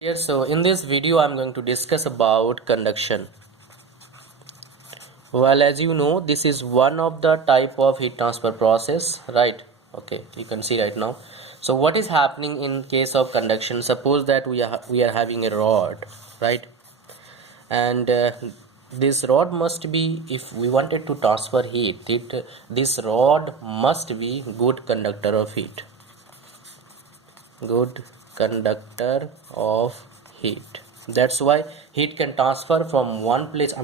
Here, so in this video I'm going to discuss about conduction. Well, as you know, this is one of the type of heat transfer process, right? Okay, you can see right now. So what is happening in case of conduction? Suppose that we are having a rod, right? And this rod must be, if we wanted to transfer heat, this rod must be good conductor of heat. Good conductor of heat. That's why heat can transfer from one place,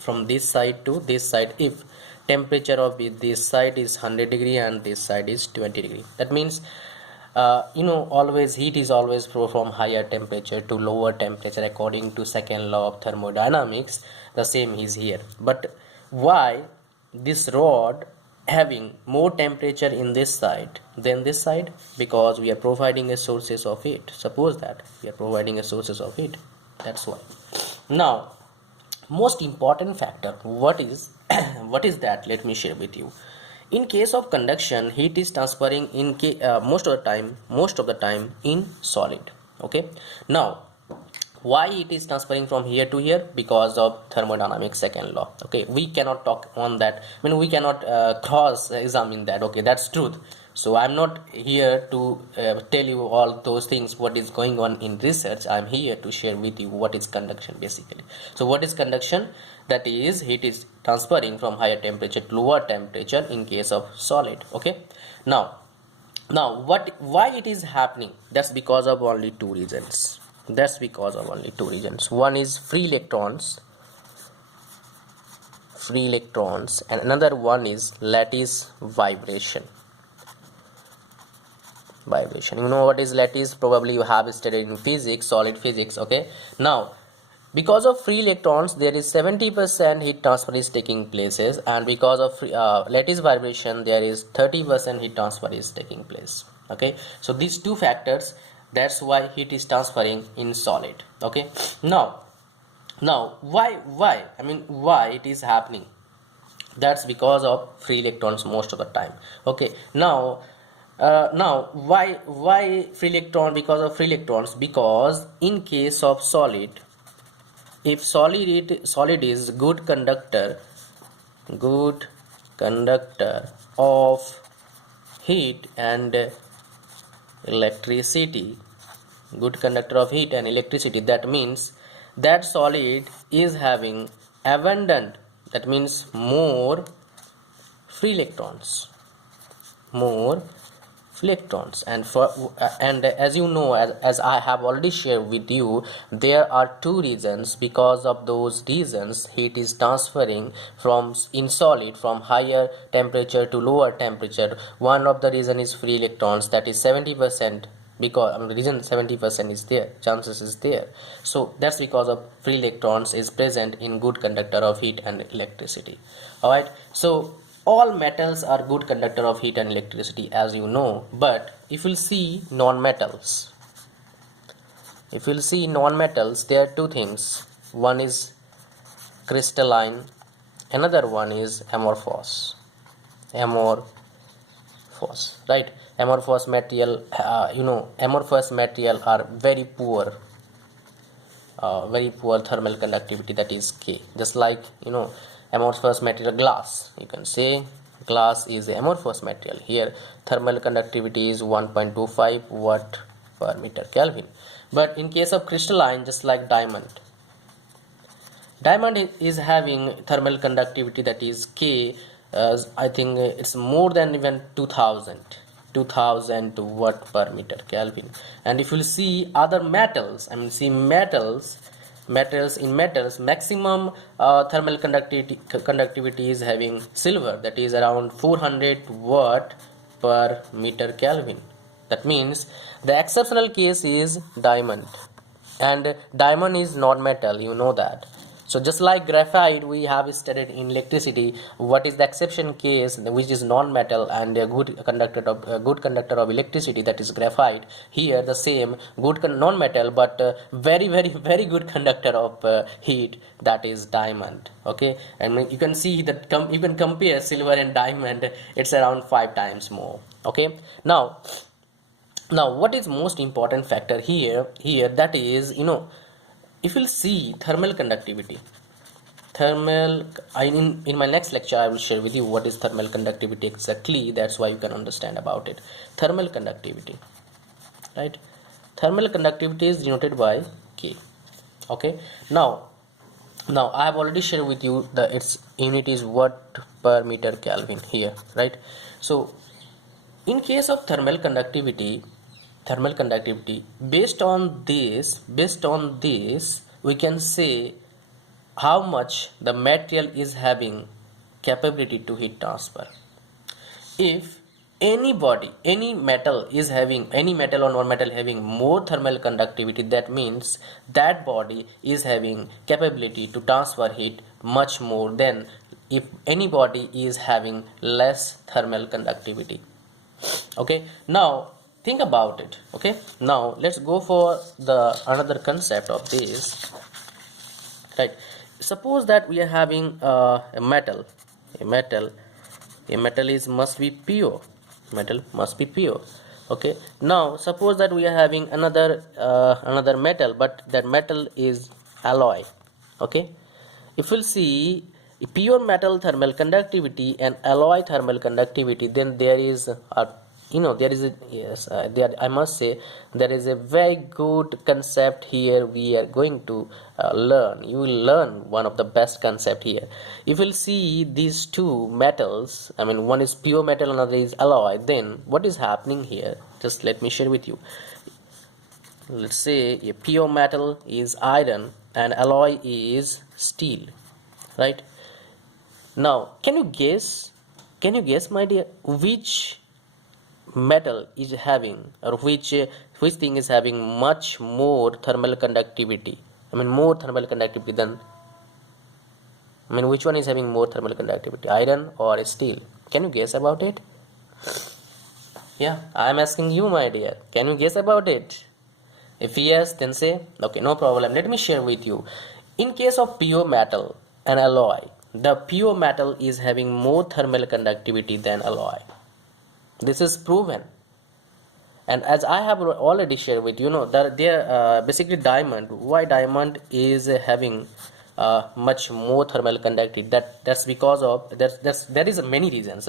from this side to this side, if temperature of this side is 100 degree and this side is 20 degree. That means always heat is always flow from higher temperature to lower temperature according to second law of thermodynamics. The same is here. But why this rod having more temperature in this side than this side? Because we are providing a sources of heat. Suppose that we are providing a sources of heat. That's why. Now, most important factor, what is what is that? Let me share with you. In case of conduction, heat is transferring in most of the time in solid. Okay. Now, why it is transferring from here to here? Because of thermodynamics second law. Okay, we cannot talk on that. We cannot cross examine that. Okay, that's truth. So I'm not here to tell you all those things what is going on in research. I'm here to share with you what is conduction basically. So what is conduction? That is, heat is transferring from higher temperature to lower temperature in case of solid. Okay. Now why it is happening? That's because of only two reasons. One is free electrons, and another one is lattice vibration. You know what is lattice? Probably you have studied in physics, solid physics. Okay. Now, because of free electrons, there is 70% heat transfer is taking places, and because of lattice vibration, there is 30% heat transfer is taking place. Okay. So these two factors, that's why heat is transferring in solid. Okay. Now why why it is happening? That's because of free electrons most of the time. Okay. Now why free electron? Because of free electrons, because in case of solid, if solid is good conductor of heat and electricity, that means that solid is having abundant, that means more free electrons, and as you know, as I have already shared with you, there are two reasons. Because of those reasons, heat is transferring from in solid from higher temperature to lower temperature. One of the reason is free electrons, that is 70%. Because the reason 70% is there, chances is there. So that's because of free electrons is present in good conductor of heat and electricity. All right. So all metals are good conductor of heat and electricity, as you know. But if you'll see non-metals, there are two things. One is crystalline, another one is amorphous, right? Amorphous material, amorphous material are very poor thermal conductivity, that is K. Just like amorphous material glass, you can say glass is amorphous material. Here thermal conductivity is 1.25 watt per meter Kelvin. But in case of crystalline, just like diamond is having thermal conductivity, that is K. I think it's more than even 2000 watt per meter Kelvin. And if you see other metals, metals maximum thermal conductivity is having silver, that is around 400 watt per meter Kelvin. That means the exceptional case is diamond, and diamond is non-metal, you know that. So just like graphite, we have studied in electricity what is the exception case, which is non-metal and a good conductor of electricity, that is graphite. Here the same good non-metal but very very good conductor of heat, that is diamond. Okay, and you can see that you can compare silver and diamond, it's around 5 times more. Okay, now Now what is most important factor here, that is, if you'll see thermal conductivity, in my next lecture I will share with you what is thermal conductivity exactly. That's why you can understand about it. Thermal conductivity, right? Thermal conductivity is denoted by K. Okay, now I have already shared with you the its unit is watt per meter Kelvin here, right? So in case of thermal conductivity, based on this we can say how much the material is having capability to heat transfer. If any metal or non-metal having more thermal conductivity, that means that body is having capability to transfer heat much more than if any body is having less thermal conductivity. Okay, now think about it. Okay, now let's go for the another concept of this, right? Suppose that we are having a metal is must be pure. Metal must be pure. Okay, now suppose that we are having another metal, but that metal is alloy. Okay, if we'll see pure metal thermal conductivity and alloy thermal conductivity, then there is a there is a yes there I must say there is a very good concept here we are going to learn. You will learn one of the best concept here. If you'll see these two metals, I mean one is pure metal, another is alloy, then what is happening here, just let me share with you. Let's say a pure metal is iron and alloy is steel, right? Now can you guess my dear, which metal is having, or which thing is having much more thermal conductivity, I mean more thermal conductivity than, I mean which one is having more thermal conductivity, iron or steel? Can you guess about it? Yeah, I'm asking you my dear, can you guess about it? If yes, then say okay, no problem. Let me share with you. In case of pure metal and alloy, the pure metal is having more thermal conductivity than alloy. This is proven. And as I have already shared with you, that there basically diamond. Why diamond is having much more thermal conductivity? That's because of there is many reasons.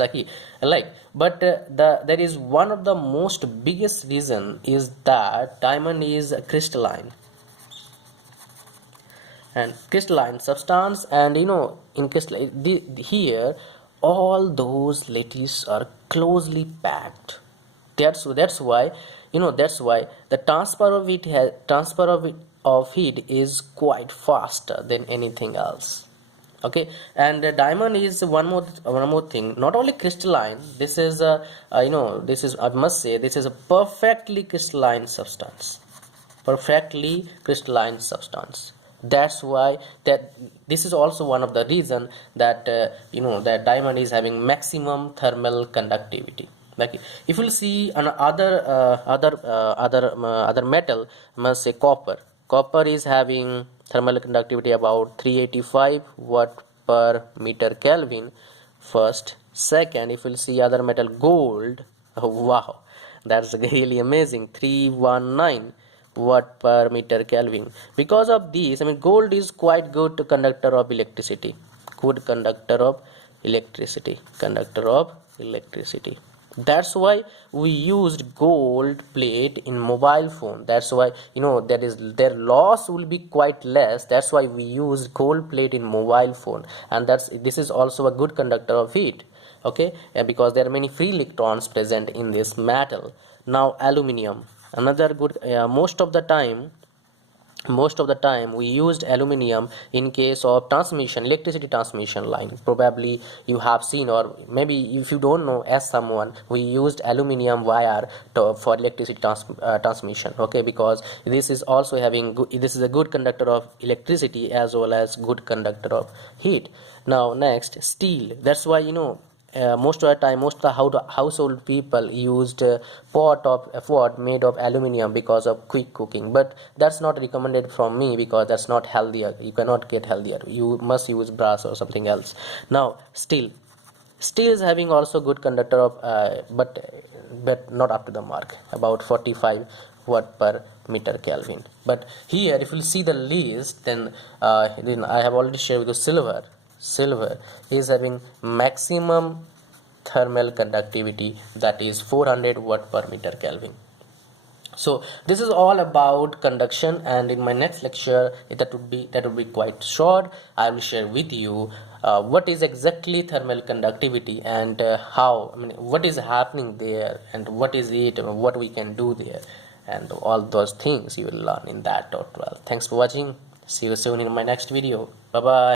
But there is one of the most biggest reason is that diamond is crystalline and crystalline substance, and in crystal here all those lattice are closely packed. That's why the transfer of heat is quite faster than anything else. Okay, and diamond is one more thing, not only crystalline. This is I must say this is a perfectly crystalline substance. That's why that this is also one of the reason that that diamond is having maximum thermal conductivity. Like if you see an other metal, must say copper is having thermal conductivity about 385 watt per meter Kelvin. First, second, if you'll see other metal, gold, oh, wow, that's really amazing, 319 watt per meter Kelvin. Because of this, I mean gold is quite good conductor of electricity. Good conductor of electricity. That's why we used gold plate in mobile phone. That's why that is their loss will be quite less. That's why we use gold plate in mobile phone, and this is also a good conductor of heat. Okay, because there are many free electrons present in this metal. Now aluminum, another good, most of the time we used aluminium in case of electricity transmission line. Probably you have seen, or maybe if you don't know, as someone, we used aluminium wire for electricity transmission. Okay, because this is a good conductor of electricity as well as good conductor of heat. Now next, steel. That's why most of the time most of the household people used pot made of aluminium because of quick cooking, but that's not recommended from me because that's not healthier. You cannot get healthier, you must use brass or something else. Now steel steel is having also good conductor of but not up to the mark, about 45 watt per meter Kelvin. But here if you see the list, then I have already shared with you silver is having maximum thermal conductivity, that is 400 watt per meter Kelvin. So this is all about conduction, and in my next lecture that would be quite short. I will share with you what is exactly thermal conductivity, and what is happening there, and what is it, what we can do there, and all those things you will learn in that .12. Thanks for watching. See you soon in my next video. Bye bye.